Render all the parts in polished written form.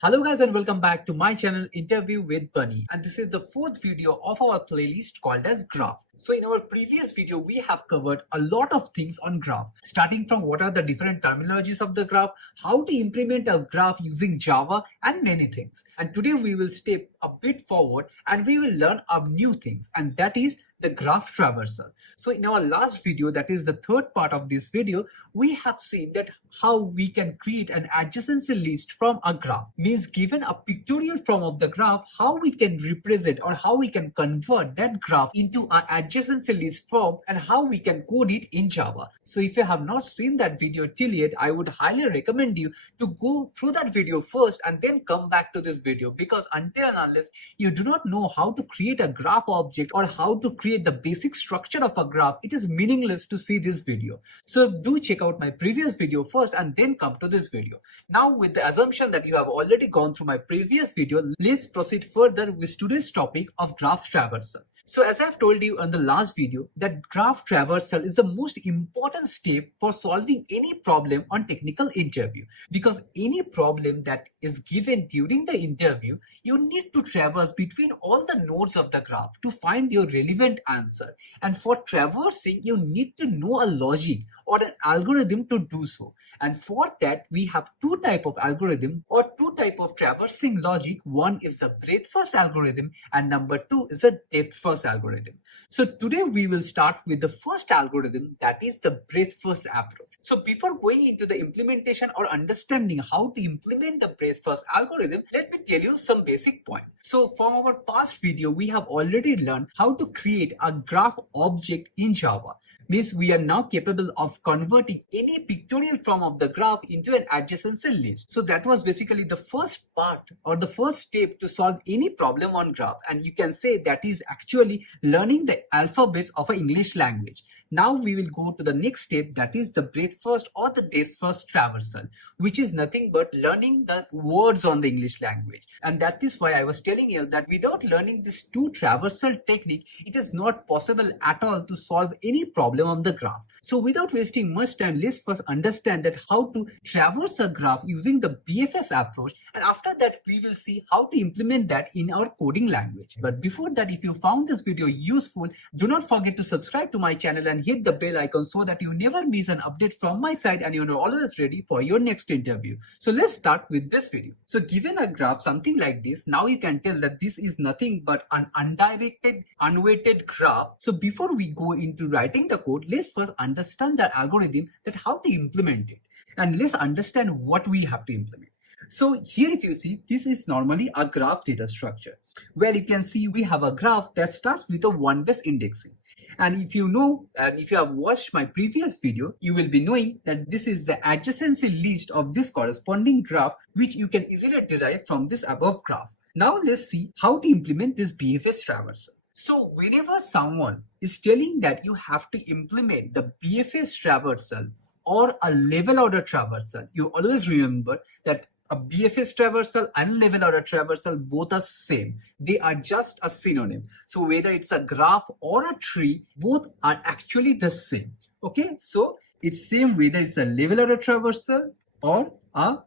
Hello guys and welcome back to my channel Interview with Bunny, and this is the fourth video of our playlist called as Graph. So in our previous video we have covered a lot of things on graph, starting from what are the different terminologies of the graph, how to implement a graph using Java and many things. And today we will step a bit forward and we will learn a new things, and that is the graph traversal. So in our last video, that is the third part of this video, we have seen that how we can create an adjacency list from a graph. Means given a pictorial form of the graph, how we can represent or how we can convert that graph into an adjacency list form and how we can code it in Java. So if you have not seen that video till yet, I would highly recommend you to go through that video first and then come back to this video, because until and unless you do not know how to create a graph object or how to create the basic structure of a graph, it is meaningless to see this video. So do check out my previous video first and then come to this video. Now, with the assumption that you have already gone through my previous video, let's proceed further with today's topic of graph traversal. So as I've told you in the last video, that graph traversal is the most important step for solving any problem on technical interview, because any problem that is given during the interview, you need to traverse between all the nodes of the graph to find your relevant answer. And for traversing, you need to know a logic or an algorithm to do so. And for that, we have two type of algorithm or two type of traversing logic. One is the breadth first algorithm and number two is the depth first algorithm. So today we will start with the first algorithm, that is the breadth first approach. So before going into the implementation or understanding how to implement the breadth first algorithm, let me tell you some basic point. So from our past video, we have already learned how to create a graph object in Java. Means we are now capable of converting any pictorial form of the graph into an adjacency list. So that was basically the first part or the first step to solve any problem on graph. And you can say that is actually learning the alphabets of an English language. Now we will go to the next step, that is the breadth first or the depth first traversal, which is nothing but learning the words on the English language. And that is why I was telling you that without learning this two traversal technique, it is not possible at all to solve any problem on the graph. So without wasting much time, let's first understand that how to traverse a graph using the BFS approach, and after that we will see how to implement that in our coding language. But before that, if you found this video useful, do not forget to subscribe to my channel and hit the bell icon so that you never miss an update from my side and you're always ready for your next interview. So let's start with this video. So given a graph something like this, now you can tell that this is nothing but an undirected, unweighted graph. So before we go into writing the code, let's first understand the algorithm, that how to implement it, and let's understand what we have to implement. So here if you see, this is normally a graph data structure, where you can see we have a graph that starts with a one-base indexing. And if you know, and if you have watched my previous video, you will be knowing that this is the adjacency list of this corresponding graph, which you can easily derive from this above graph. Now let's see how to implement this BFS traversal. So whenever someone is telling that you have to implement the BFS traversal or a level order traversal, you always remember that a BFS traversal and level order traversal both are same. They are just a synonym. So whether it's a graph or a tree, both are actually the same. Okay, so it's same whether it's a level order traversal or a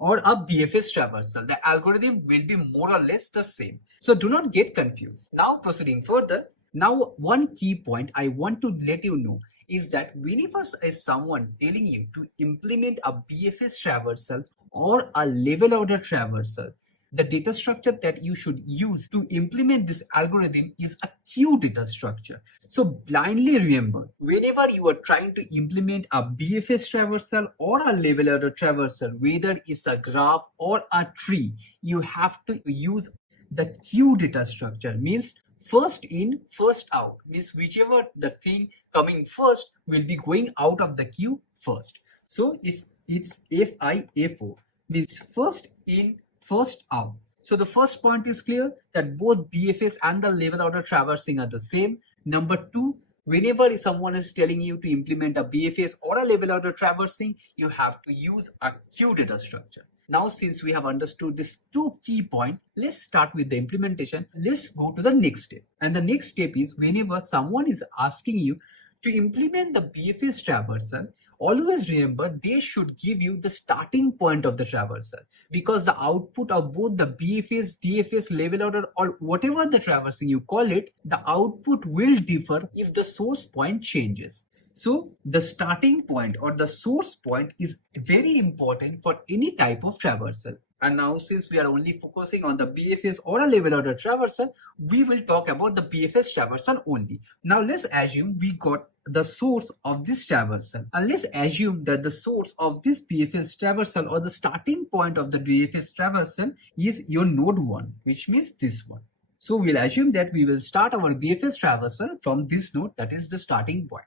BFS traversal. The algorithm will be more or less the same. So do not get confused. Now proceeding further, now one key point I want to let you know is that whenever is someone telling you to implement a BFS traversal or a level order traversal, the data structure that you should use to implement this algorithm is a queue data structure. So blindly remember, whenever you are trying to implement a BFS traversal or a level order traversal, whether it's a graph or a tree, you have to use the queue data structure. Means first in, first out. Means whichever the thing coming first will be going out of the queue first. So it's FIFO, means first in, first out. So the first point is clear, that both BFS and the level order traversing are the same. Number two, whenever someone is telling you to implement a BFS or a level order traversing, you have to use a queue data structure. Now, since we have understood these two key points, let's start with the implementation. Let's go to the next step. And the next step is whenever someone is asking you to implement the BFS traversal always remember they should give you the starting point of the traversal, because the output of both the BFS, DFS, level order, or whatever the traversing you call it, the output will differ if the source point changes. So the starting point or the source point is very important for any type of traversal. And now, since we are only focusing on the BFS or a level order traversal, we will talk about the BFS traversal only. Now let's assume we got the source of this traversal, and let's assume that the source of this BFS traversal or the starting point of the BFS traversal is your node 1, which means this one. So we'll assume that we will start our BFS traversal from this node, that is the starting point.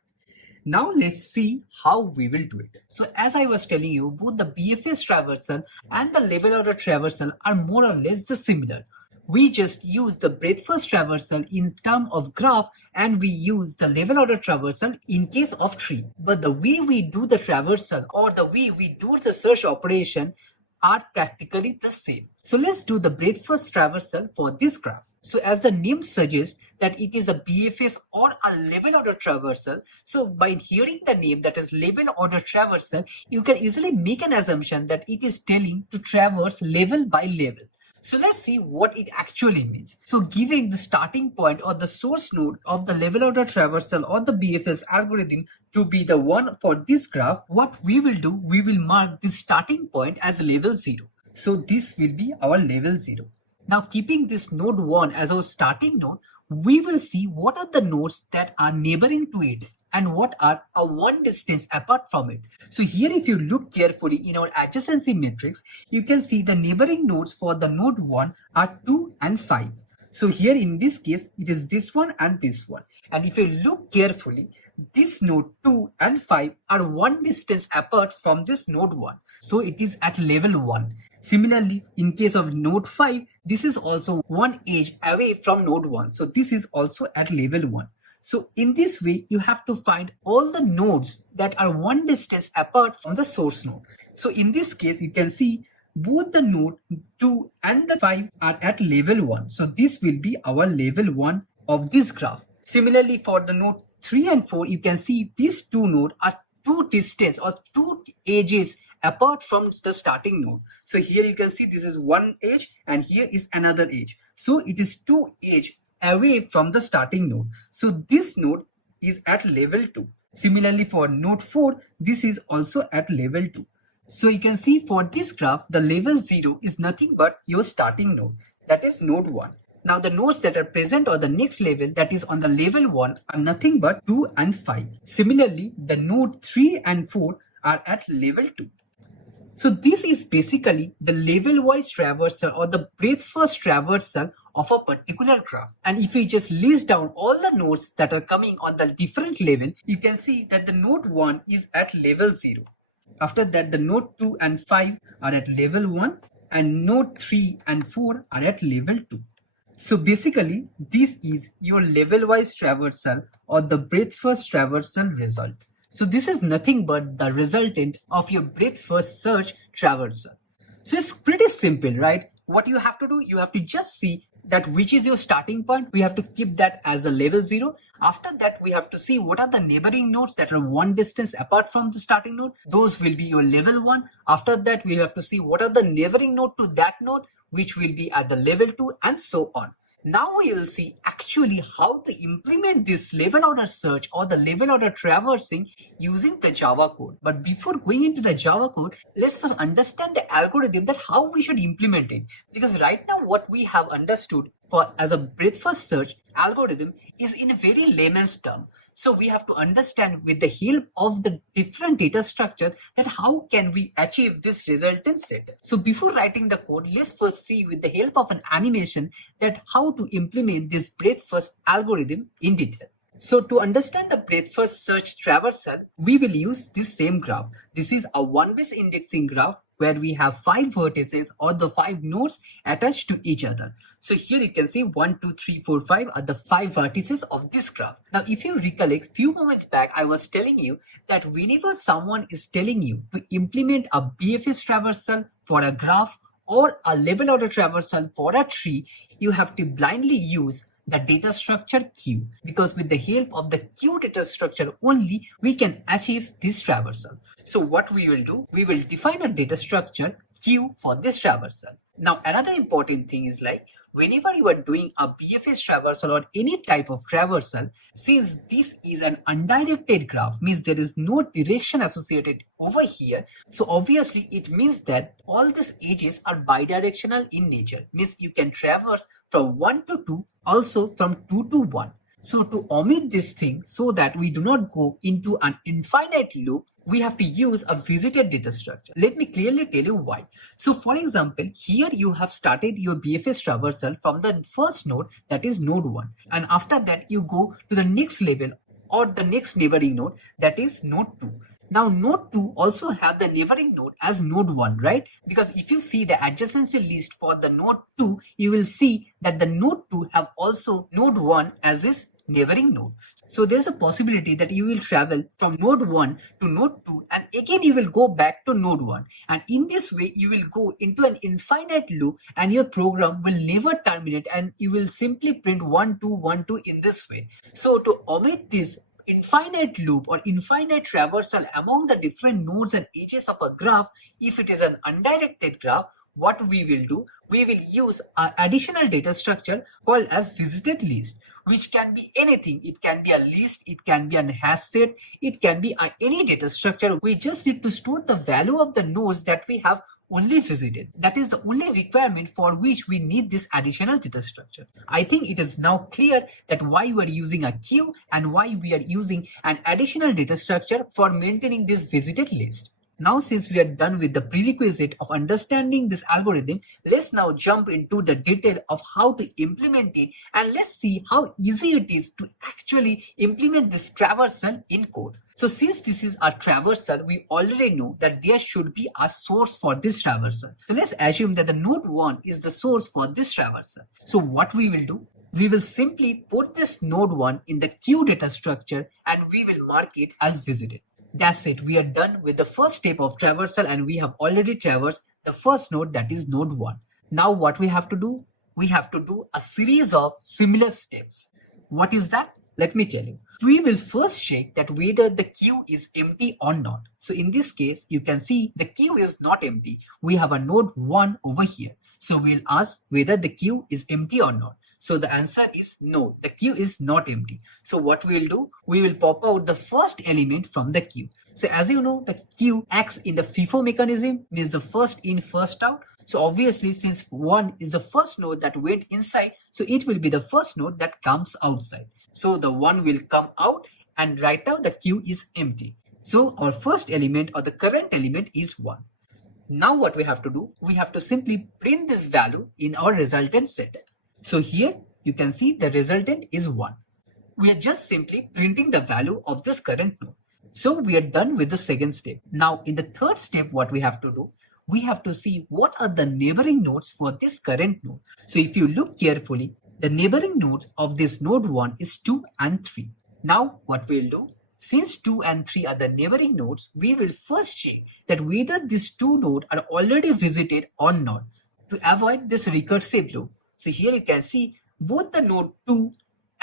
Now let's see how we will do it. So as I was telling you, both the BFS traversal and the level order traversal are more or less the similar. We just use the breadth first traversal in terms of graph, and we use the level order traversal in case of tree. But the way we do the traversal or the way we do the search operation are practically the same. So let's do the breadth first traversal for this graph. So as the name suggests that it is a BFS or a level order traversal, so by hearing the name that is level order traversal, you can easily make an assumption that it is telling to traverse level by level. So let's see what it actually means. So giving the starting point or the source node of the level order traversal or the BFS algorithm to be the one for this graph, what we will do, we will mark this starting point as level 0. So this will be our level 0. Now keeping this node 1 as our starting node, we will see what are the nodes that are neighboring to it and what are a one distance apart from it. So here if you look carefully in our adjacency matrix, you can see the neighboring nodes for the node 1 are 2 and 5. So here in this case, it is this one and this one. And if you look carefully, this node 2 and 5 are one distance apart from this node 1. So it is at level 1. Similarly, in case of node 5, this is also one edge away from node 1. So this is also at level 1. So in this way, you have to find all the nodes that are one distance apart from the source node. So in this case, you can see both the node 2 and the 5 are at level 1. So this will be our level 1 of this graph. Similarly, for the node 3 and 4, you can see these two nodes are two distance or two edges apart from the starting node. So here you can see this is one edge and here is another edge. So it is two edge away from the starting node. So this node is at level 2. Similarly for node 4, this is also at level 2. So you can see for this graph, the level 0 is nothing but your starting node, that is node 1. Now the nodes that are present on the next level, that is on the level 1, are nothing but 2 and 5. Similarly, the node 3 and 4 are at level 2. So this is basically the level-wise traversal or the breadth-first traversal of a particular graph. And if we just list down all the nodes that are coming on the different level, you can see that the node 1 is at level 0. After that, the node 2 and 5 are at level 1 and node 3 and 4 are at level 2. So basically, this is your level-wise traversal or the breadth-first traversal result. So this is nothing but the resultant of your breadth-first search traversal. So it's pretty simple, right? What you have to do, you have to just see that which is your starting point. We have to keep that as the level 0. After that, we have to see what are the neighboring nodes that are one distance apart from the starting node. Those will be your level 1. After that, we have to see what are the neighboring node to that node, which will be at the level 2 and so on. Now we will see actually how to implement this level order search or the level order traversing using the Java code. But before going into the Java code, let's first understand the algorithm, that how we should implement it. Because right now what we have understood for as a breadth first search algorithm is in a very layman's term. So we have to understand with the help of the different data structures that how can we achieve this resultant set. So before writing the code, let's first see with the help of an animation that how to implement this breadth first algorithm in detail. So to understand the breadth first search traversal, we will use this same graph. This is a one-base indexing graph where we have 5 vertices or the 5 nodes attached to each other. So here you can see 1, 2, 3, 4, 5 are the 5 vertices of this graph. Now if you recollect, few moments back I was telling you that whenever someone is telling you to implement a BFS traversal for a graph or a level order traversal for a tree, you have to blindly use the data structure Q, because with the help of the Q data structure only we can achieve this traversal. So what we will do, we will define a data structure Q for this traversal. Now another important thing is like whenever you are doing a BFS traversal or any type of traversal, since this is an undirected graph, means there is no direction associated over here, so obviously it means that all these edges are bidirectional in nature, means you can traverse from 1 to 2, also from 2 to 1. So to omit this thing so that we do not go into an infinite loop, we have to use a visited data structure. Let me clearly tell you why. So for example, here you have started your BFS traversal from the first node, that is node 1. And after that you go to the next level or the next neighboring node, that is node 2. Now node 2 also have the neighboring node as node 1, right? Because if you see the adjacency list for the node 2, you will see that the node 2 have also node 1 as its neighboring node. So there's a possibility that you will travel from node 1 to node 2 and again you will go back to node 1. And in this way you will go into an infinite loop and your program will never terminate and you will simply print 1 2 1 2 in this way. So to omit this infinite loop or infinite traversal among the different nodes and edges of a graph, if it is an undirected graph, what we will do, we will use an additional data structure called as visited list, which can be anything. It can be a list, it can be a hash set, it can be any data structure. We just need to store the value of the nodes that we have only visited. That is the only requirement for which we need this additional data structure. I think it is now clear that why we are using a queue and why we are using an additional data structure for maintaining this visited list. Now since we are done with the prerequisite of understanding this algorithm, let's now jump into the detail of how to implement it and let's see how easy it is to actually implement this traversal in code. So since this is a traversal, we already know that there should be a source for this traversal. So let's assume that the node 1 is the source for this traversal. So what we will do, we will simply put this node 1 in the queue data structure and we will mark it as visited. That's it. We are done with the first step of traversal and we have already traversed the first node, that is node 1. Now what we have to do? We have to do a series of similar steps. What is that? Let me tell you. We will first check that whether the queue is empty or not. So in this case, you can see the queue is not empty. We have a node 1 over here. So we'll ask whether the queue is empty or not. So the answer is no, the queue is not empty. So what we'll do, we will pop out the first element from the queue. So as you know, the queue acts in the FIFO mechanism, means the first in, first out. So obviously, since 1 is the first node that went inside, so it will be the first node that comes outside. So the 1 will come out and right now the queue is empty. So our first element or the current element is 1. Now what we have to do, we have to simply print this value in our resultant set. So here you can see the resultant is 1. We are just simply printing the value of this current node. So we are done with the second step. Now in the third step, what we have to do, we have to see what are the neighboring nodes for this current node. So if you look carefully, the neighboring nodes of this node 1 is 2 and 3. Now what we'll do, since 2 and 3 are the neighboring nodes, we will first check that whether these two nodes are already visited or not to avoid this recursive loop. So here you can see both the node 2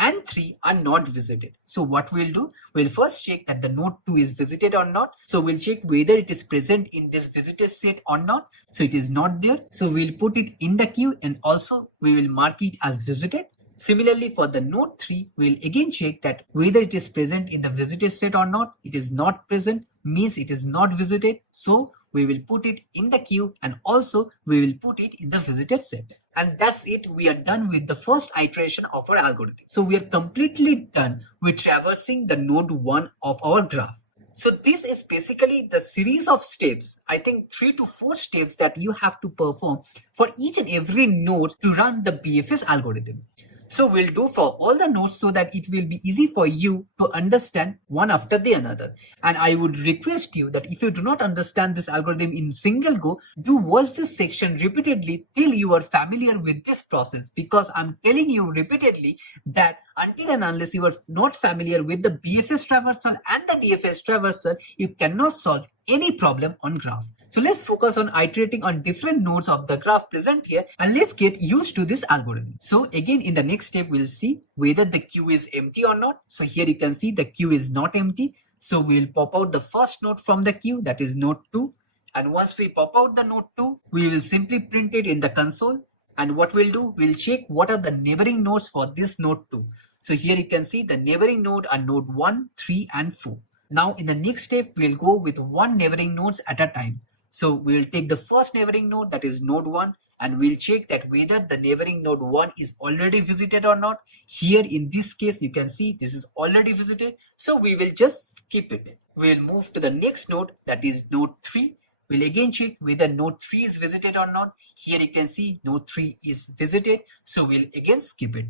and 3 are not visited. So what we'll do, we'll first check that the node 2 is visited or not. So we'll check whether it is present in this visited set or not. So it is not there. So we'll put it in the queue and also we will mark it as visited. Similarly, for the node 3, we'll again check that whether it is present in the visited set or not. It is not present, means it is not visited. So we will put it in the queue and also we will put it in the visited set. And that's it. We are done with the first iteration of our algorithm. So we are completely done with traversing the node 1 of our graph. So this is basically the series of steps, I think 3 to 4 steps that you have to perform for each and every node to run the BFS algorithm. So we'll do for all the nodes so that it will be easy for you to understand one after the another. And I would request you that if you do not understand this algorithm in single go, do watch this section repeatedly till you are familiar with this process, because I'm telling you repeatedly that Until and unless you are not familiar with the BFS traversal and the DFS traversal, you cannot solve any problem on graph. So let's focus on iterating on different nodes of the graph present here, and let's get used to this algorithm. So again, in the next step, we'll see whether the queue is empty or not. So here you can see the queue is not empty. So we'll pop out the first node from the queue, that is node 2. And once we pop out the node 2, we will simply print it in the console. And what we'll do, we'll check what are the neighboring nodes for this node 2. So here you can see the neighboring node are node 1, 3 and 4. Now in the next step, we'll go with one neighboring nodes at a time. So we'll take the first neighboring node, that is node 1, and we'll check that whether the neighboring node 1 is already visited or not. Here in this case, you can see this is already visited. So we will just skip it. We'll move to the next node, that is node 3. We'll again check whether node 3 is visited or not. Here you can see node 3 is visited. So we'll again skip it.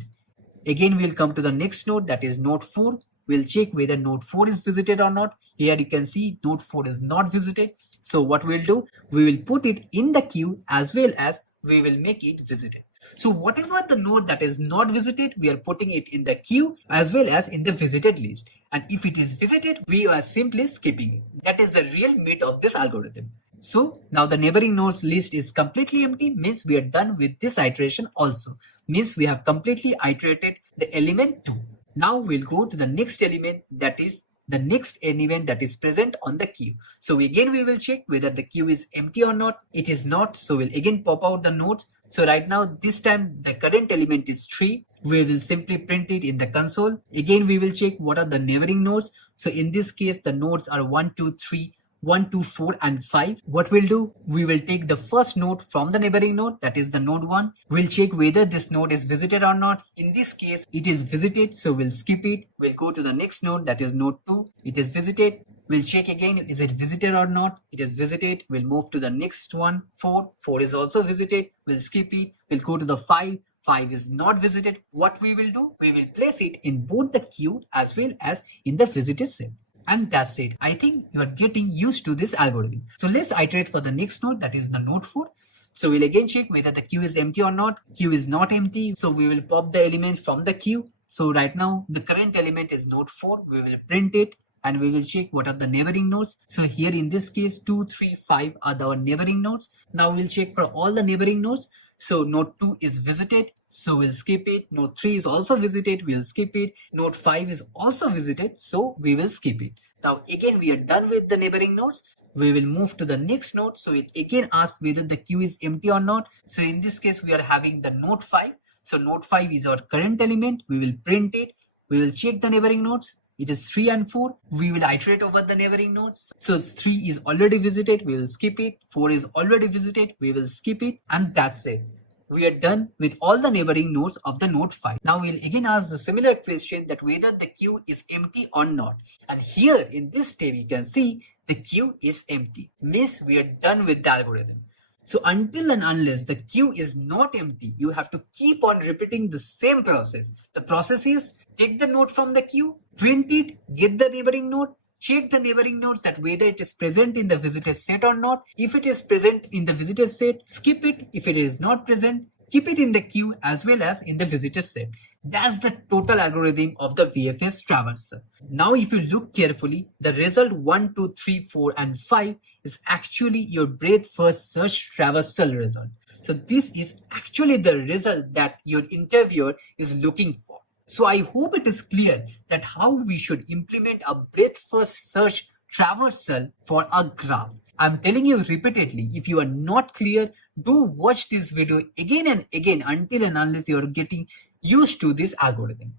Again, we'll come to the next node, that is node 4. We'll check whether node 4 is visited or not. Here you can see node 4 is not visited. So what we'll do, we will put it in the queue as well as we will make it visited. So whatever the node that is not visited, we are putting it in the queue as well as in the visited list. And if it is visited, we are simply skipping it. That is the real meat of this algorithm. So now the neighboring nodes list is completely empty, means we are done with this iteration also. Means we have completely iterated the element 2. Now we'll go to the next element, that is the next element that is present on the queue. So again we will check whether the queue is empty or not. It is not, so we'll again pop out the nodes. So right now this time the current element is 3. We will simply print it in the console. Again we will check what are the neighboring nodes. So in this case the nodes are 1, 2, 3, 1, 2, 4 and 5. What we'll do, we will take the first node from the neighboring node, that is the node 1. We'll check whether this node is visited or not. In this case, it is visited, so we'll skip it. We'll go to the next node, that is node 2. It is visited. We'll check again, is it visited or not? It is visited. We'll move to the next one, 4. 4 is also visited. We'll skip it. We'll go to the 5. 5 is not visited. What we will do, we will place it in both the queue as well as in the visited set. And that's it. I think you are getting used to this algorithm. So let's iterate for the next node, that is the node 4. So we'll again check whether the queue is empty or not. Queue is not empty. So we will pop the element from the queue. So right now the current element is node 4. We will print it and we will check what are the neighboring nodes. So here in this case 2, 3, 5 are our neighboring nodes. Now we'll check for all the neighboring nodes. So node 2 is visited, so we'll skip it. Node 3 is also visited, we'll skip it. Node 5 is also visited, so we will skip it. Now again we are done with the neighboring nodes. We will move to the next node. So it again asks whether the queue is empty or not. So in this case we are having the node 5. So node 5 is our current element. We will print it. We will check the neighboring nodes. It is 3 and 4. We will iterate over the neighboring nodes. So 3 is already visited. We will skip it. 4 is already visited. We will skip it. And that's it. We are done with all the neighboring nodes of the node 5. Now we'll again ask the similar question that whether the queue is empty or not. And here in this step you can see the queue is empty. Means we are done with the algorithm. So until and unless the queue is not empty, you have to keep on repeating the same process. The process is take the node from the queue, print it, get the neighboring node, check the neighboring nodes that whether it is present in the visited set or not. If it is present in the visited set, skip it. If it is not present, keep it in the queue as well as in the visited set. That's the total algorithm of the BFS traversal. Now if you look carefully, the result 1, 2, 3, 4 and 5 is actually your breadth first search traversal result. So this is actually the result that your interviewer is looking for. So I hope it is clear that how we should implement a breadth first search traversal for a graph. I'm telling you repeatedly, if you are not clear, do watch this video again and again until and unless you are getting used to this algorithm.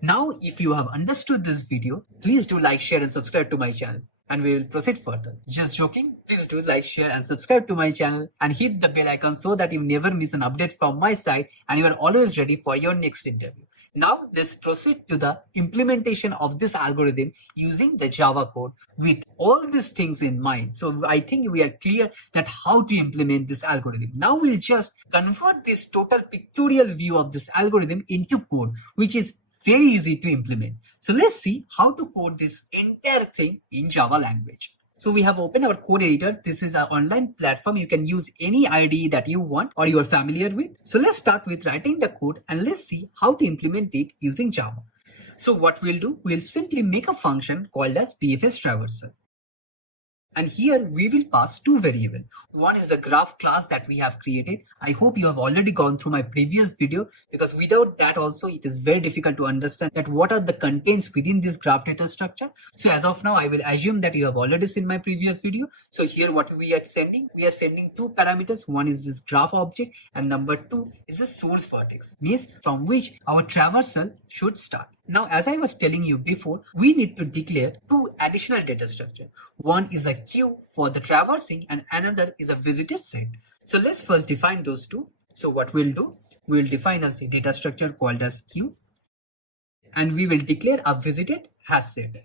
Now, if you have understood this video, please do like, share and subscribe to my channel. And we will proceed further. Just joking. Please do like, share and subscribe to my channel and hit the bell icon so that you never miss an update from my side and you are always ready for your next interview. Now let's proceed to the implementation of this algorithm using the Java code with all these things in mind. So I think we are clear that how to implement this algorithm. Now we'll just convert this total pictorial view of this algorithm into code, which is very easy to implement. So let's see how to code this entire thing in Java language. So we have opened our code editor. This is an online platform. You can use any IDE that you want or you are familiar with. So let's start with writing the code and let's see how to implement it using Java. So what we'll do, we'll simply make a function called as BFS traversal. And here we will pass two variables. One is the graph class that we have created. I hope you have already gone through my previous video, because without that also it is very difficult to understand that what are the contents within this graph data structure. So as of now, I will assume that you have already seen my previous video. So here what we are sending two parameters. One is this graph object and number two is the source vertex, means from which our traversal should start. Now, as I was telling you before, we need to declare two additional data structure. One is a queue for the traversing and another is a visited set. So let's first define those two. So what we'll do, we'll define a data structure called as queue, and we will declare a visited hash set.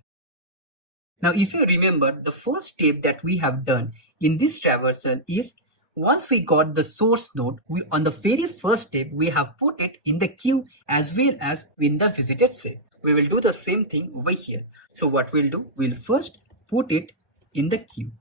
Now, if you remember, the first step that we have done in this traversal is once we got the source node, on the very first step, we have put it in the queue as well as in the visited set. We will do the same thing over here. So what we'll do, we'll first put it in the queue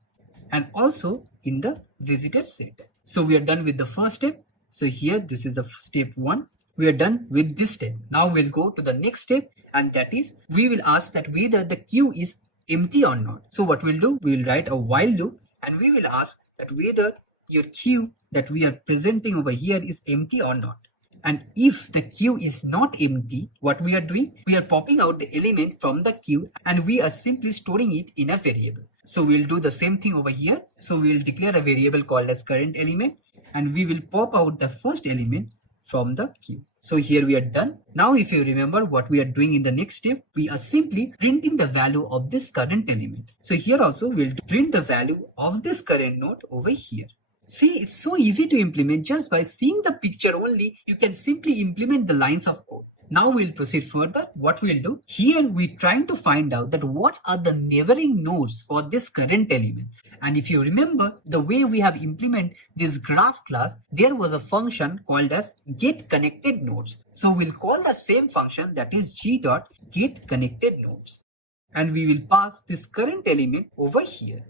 and also in the visited set. So we are done with the first step. So here, this is the step 1. We are done with this step. Now we'll go to the next step, and that is we will ask that whether the queue is empty or not. So what we'll do, we will write a while loop and we will ask that whether your queue that we are presenting over here is empty or not. And if the queue is not empty, what we are doing, we are popping out the element from the queue and we are simply storing it in a variable. So we'll do the same thing over here. So we'll declare a variable called as current element and we will pop out the first element from the queue. So here we are done. Now if you remember what we are doing in the next step, we are simply printing the value of this current element. So here also we'll print the value of this current node over here. See, it's so easy to implement. Just by seeing the picture only, you can simply implement the lines of code. Now we'll proceed further. What we'll do, here we're trying to find out that what are the neighboring nodes for this current element. And if you remember the way we have implemented this graph class, there was a function called as getConnectedNodes. So we'll call the same function, that is g.getConnectedNodes. And we will pass this current element over here.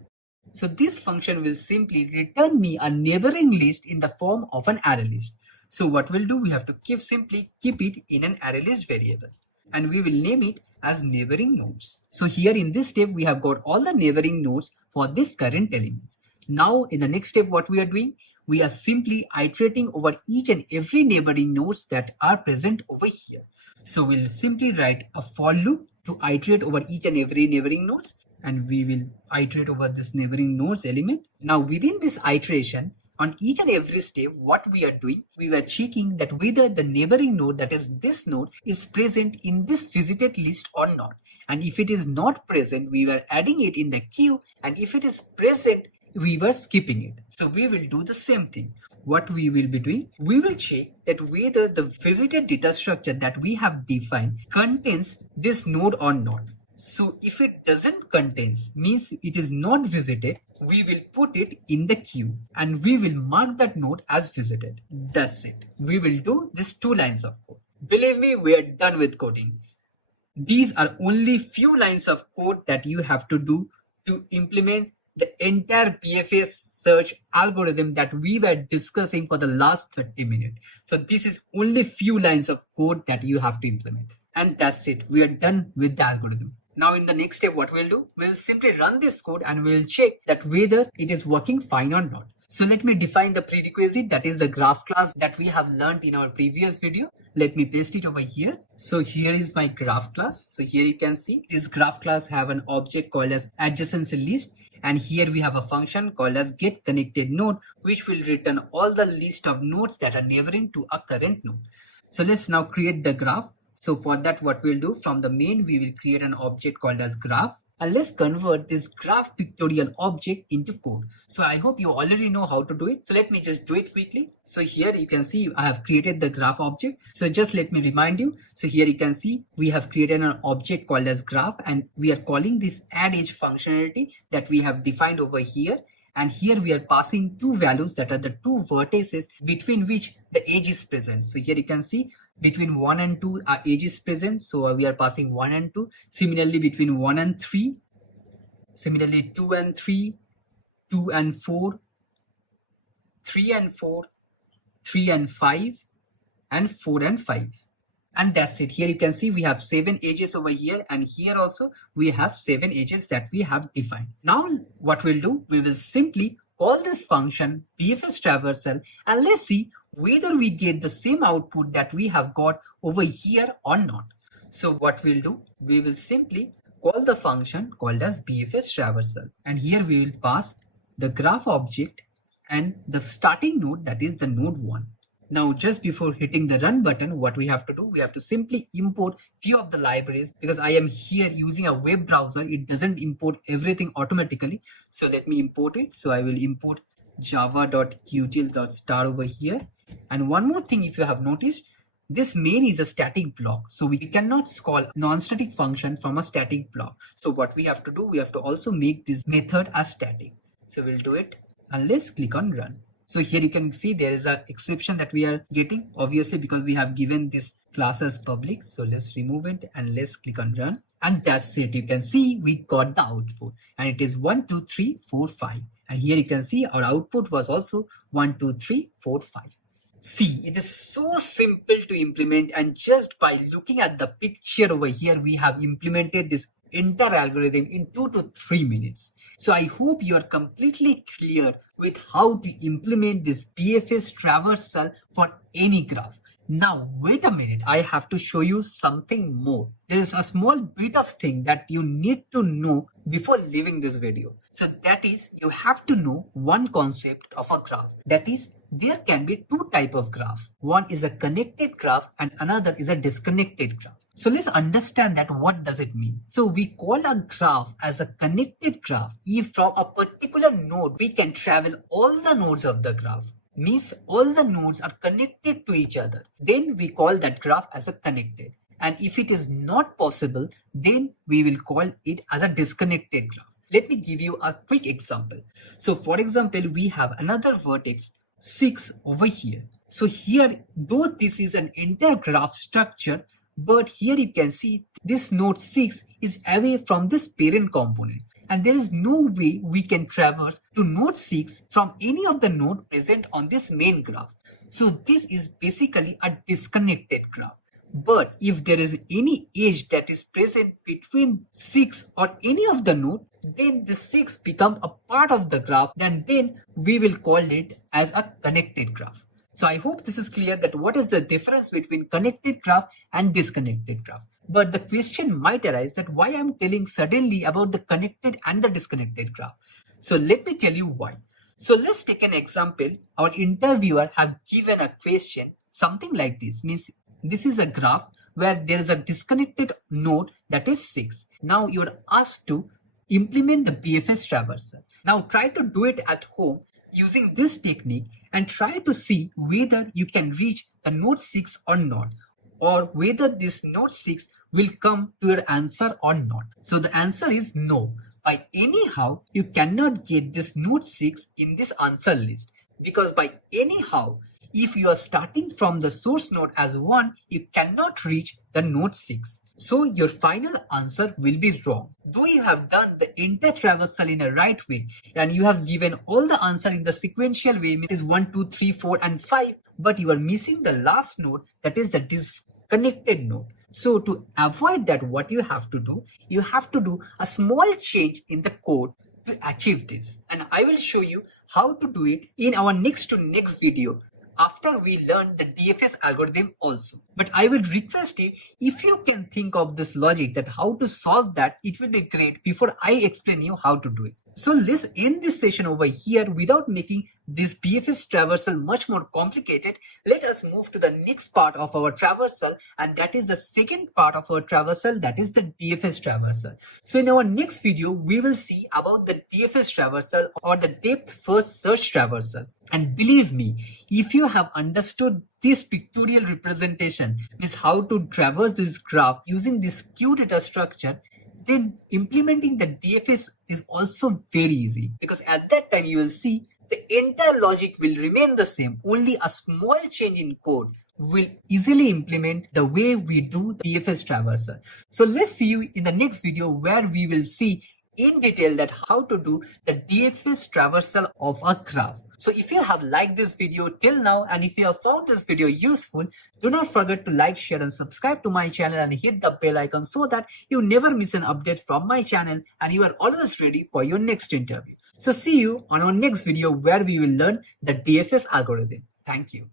So this function will simply return me a neighboring list in the form of an array list. So what we'll do, we have to simply keep it in an array list variable and we will name it as neighboring nodes. So here in this step, we have got all the neighboring nodes for this current elements. Now in the next step, what we are doing, we are simply iterating over each and every neighboring nodes that are present over here. So we'll simply write a for loop to iterate over each and every neighboring nodes, and we will iterate over this neighboring nodes element. Now within this iteration, on each and every step, what we are doing, we were checking that whether the neighboring node, that is this node, is present in this visited list or not. And if it is not present, we were adding it in the queue, and if it is present, we were skipping it. So we will do the same thing. What we will be doing, we will check that whether the visited data structure that we have defined contains this node or not. So if it doesn't contain, means it is not visited, we will put it in the queue and we will mark that node as visited. That's it. We will do these two lines of code. Believe me, we are done with coding. These are only few lines of code that you have to do to implement the entire BFS search algorithm that we were discussing for the last 30 minutes. So this is only few lines of code that you have to implement. And that's it. We are done with the algorithm. Now in the next step, what we'll do, we'll simply run this code and we'll check that whether it is working fine or not. So let me define the prerequisite, that is the graph class that we have learned in our previous video. Let me paste it over here. So here is my graph class. So here you can see this graph class have an object called as adjacency list. And here we have a function called as getConnectedNode, which will return all the list of nodes that are neighboring to a current node. So let's now create the graph. So for that, what we'll do, from the main, we will create an object called as graph. And let's convert this graph pictorial object into code. So I hope you already know how to do it. So let me just do it quickly. So here you can see I have created the graph object. So just let me remind you. So here you can see we have created an object called as graph and we are calling this add edge functionality that we have defined over here. And here we are passing two values that are the two vertices between which the edge is present. So here you can see between 1 and 2 our edge is present. So we are passing 1 and 2. Similarly between 1 and 3. Similarly 2 and 3. 2 and 4. 3 and 4. 3 and 5. And 4 and 5. And that's it. Here you can see we have 7 edges over here, and here also we have 7 edges that we have defined. Now what we'll do, we will simply call this function BFS traversal, and let's see whether we get the same output that we have got over here or not. So what we'll do, we will simply call the function called as BFS traversal, and here we will pass the graph object and the starting node, that is the node 1. Now, just before hitting the run button, what we have to do, we have to simply import few of the libraries, because I am here using a web browser. It doesn't import everything automatically. So let me import it. So I will import java.util.star over here. And one more thing, if you have noticed, this main is a static block. So we cannot call non-static function from a static block. So what we have to do, we have to also make this method as static. So we'll do it, and let's click on run. So here you can see there is an exception that we are getting, obviously because we have given this class as public. So let's remove it and let's click on run. And that's it. You can see we got the output, and it is 1, 2, 3, 4, 5. And here you can see our output was also 1, 2, 3, 4, 5. See, it is so simple to implement, and just by looking at the picture over here, we have implemented this entire algorithm in 2 to 3 minutes. So I hope you are completely clear with how to implement this BFS traversal for any graph. Now, wait a minute, I have to show you something more. There is a small bit of thing that you need to know before leaving this video. So that is, you have to know one concept of a graph. That is, there can be two types of graph. One is a connected graph and another is a disconnected graph. So let's understand that what does it mean. So we call a graph as a connected graph if from a particular node we can travel all the nodes of the graph. Means all the nodes are connected to each other. Then we call that graph as a connected. And if it is not possible, then we will call it as a disconnected graph. Let me give you a quick example. So for example, we have another vertex 6 over here. So here, though this is an entire graph structure, but here you can see this node 6 is away from this parent component. And there is no way we can traverse to node 6 from any of the node present on this main graph. So this is basically a disconnected graph. But if there is any edge that is present between 6 or any of the node, then the 6 become a part of the graph, and then we will call it as a connected graph. So I hope this is clear that what is the difference between connected graph and disconnected graph. But the question might arise that why I'm telling suddenly about the connected and the disconnected graph. So let me tell you why. So let's take an example. Our interviewer have given a question, something like this. Means this is a graph where there is a disconnected node that is 6. Now you are asked to implement the BFS traversal. Now try to do it at home using this technique and try to see whether you can reach the node 6 or not, or whether this node 6 will come to your answer or not. So the answer is no. By anyhow, you cannot get this node 6 in this answer list, because by anyhow, if you are starting from the source node as 1, you cannot reach the node 6. So your final answer will be wrong. Though you have done the entire traversal in a right way, and you have given all the answer in the sequential way, it is 1, 2, 3, 4 and 5, but you are missing the last node, that is the disconnected node. So to avoid that, what you have to do a small change in the code to achieve this. And I will show you how to do it in our next to next video, after we learn the DFS algorithm also. But I would request you, if you can think of this logic that how to solve that, it will be great before I explain you how to do it. So let's end this session over here without making this BFS traversal much more complicated. Let us move to the next part of our traversal, and that is the second part of our traversal, that is the DFS traversal. So in our next video, we will see about the DFS traversal, or the depth first search traversal. And believe me, if you have understood this pictorial representation, means how to traverse this graph using this Q data structure, then implementing the DFS is also very easy, because at that time you will see the entire logic will remain the same. Only a small change in code will easily implement the way we do the DFS traversal. So let's see you in the next video, where we will see in detail that how to do the DFS traversal of a graph. So if you have liked this video till now and if you have found this video useful, do not forget to like, share and subscribe to my channel and hit the bell icon so that you never miss an update from my channel and you are always ready for your next interview. So see you on our next video where we will learn the BFS algorithm. Thank you.